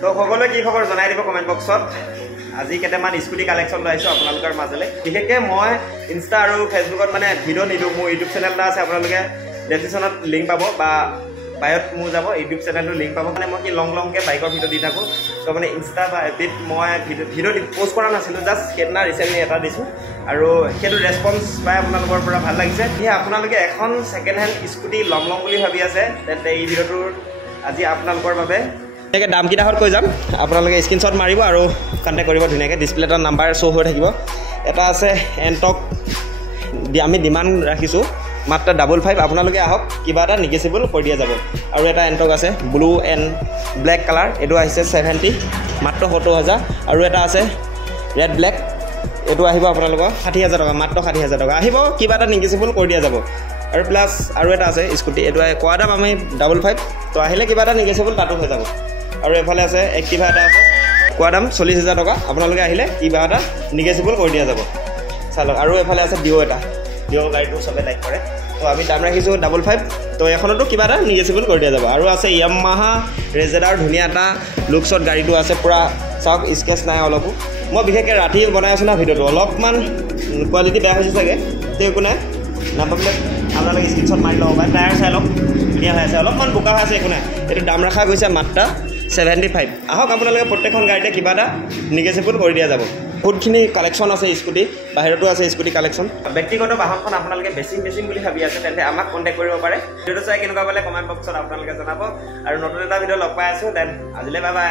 তো সকলোৱে কি খবৰ জনাই দিব কমেণ্ট বক্সত আজি কেইটামান স্কুটি কালেকশ্যন লৈ আহিছোঁ আপোনালোকৰ মাজলৈ বিশেষকৈ মই ইনষ্টা আৰু ফেচবুকত মানে ভিডিঅ' নিদিওঁ মোৰ ইউটিউব চেনেল এটা আছে আপোনালোকে ডেছক্ৰিপশ্যনত লিংক পাব বা বায়ত মোৰ যাব ইউটিউব চেনেলটো লিংক পাব মানে মই কি লংকৈ বাইকৰ ভিডিঅ' দি থাকোঁ তো মানে ইনষ্টা বা এপিত মই ভিডিঅ' পষ্ট কৰা নাছিলোঁ জাষ্ট সেইদিনা ৰিচেণ্টলি এটা দিছোঁ আৰু সেইটো ৰেছপন্স পাই আপোনালোকৰ পৰা ভাল লাগিছে সেয়ে আপোনালোকে এখন ছেকেণ্ড হেণ্ড স্কুটি ল'ম বুলি ভাবি আছে তেন্তে এই ভিডিঅ'টোৰ আজি আপোনালোকৰ বাবে এনেকৈ দামকেইটাহঁত কৈ যাম আপোনালোকে স্ক্ৰীনশ্বট মাৰিব আৰু কণ্টেক্ট কৰিব ধুনীয়াকৈ ডিছপ্লে এটা নাম্বাৰ শ্ব' হৈ থাকিব এটা আছে এণ্টক আমি ডিমাণ্ড ৰাখিছোঁ মাত্ৰ 55 আপোনালোকে আহক কিবা এটা নিগেচিবল কৰি দিয়া যাব আৰু এটা এণ্টক আছে ব্লু এণ্ড ব্লেক কালাৰ এইটো আহিছে 70 মাত্ৰ 70,000 আৰু এটা আছে ৰেড ব্লেক এইটো আহিব আপোনালোকৰ 60,000 টকা মাত্ৰ 60,000 টকা আহিব কিবা এটা নিগেচিবল কৰি দিয়া যাব আৰু প্লাছ আৰু এটা আছে স্কুটি এইটো কোৱা দাম আমি 55 তো আহিলে কিবা এটা নিগেচিবল তাতো হৈ যাব আৰু এফালে আছে এক্টিভা এটা আছে কোৱা দাম 40,000 টকা আপোনালোকে আহিলে কিবা এটা নিগেচিবল কৰি দিয়া যাব চালক আৰু এফালে আছে ডিঅ' এটা ডিঅ' গাড়ীটো চবে লাইক কৰে তো আমি দাম ৰাখিছোঁ 55 তো এখনতো কিবা এটা নিগেচিবল কৰি দিয়া যাব আৰু আছে য়ামাহা ৰেজেডাৰ ধুনীয়া এটা লুকছত গাড়ীটো আছে পূৰা চাওক স্কেচ নাই অলপো মই বিশেষকৈ ৰাতি বনাই আছোঁ না ভিডিঅ'টো অলপমান কোৱালিটি বেয়া হৈছে চাগে তো একো নাই নাপাবলৈ আপোনালোকে স্ক্ৰীনশ্বট মাৰি লওক বা টায়াৰ চাই লওক ধুনীয়া হৈ আছে অলপমান বোকা হৈ আছে একো নাই এইটো দাম ৰখা গৈছে মাত্ৰ 75 আহক আপোনালোকে প্ৰত্যেকখন গাড়ীতে কিবা এটা নিগেচিবল কৰি দিয়া যাব বহুতখিনি কালেকশ্যন আছে স্কুটি বাহিৰতো আছে স্কুটি কালেকশ্যন ব্যক্তিগত বাহনখন আপোনালোকে বেচিম বুলি ভাবি আছে তেন্তে আমাক কণ্টেক্ট কৰিব পাৰে ভিডিঅ'টো চাই কেনেকুৱা পালে কমেণ্ট বক্সত আপোনালোকে জনাব আৰু নতুন এটা ভিডিঅ' লগ পাই আছোঁ দেন আজিলৈ বাই বাই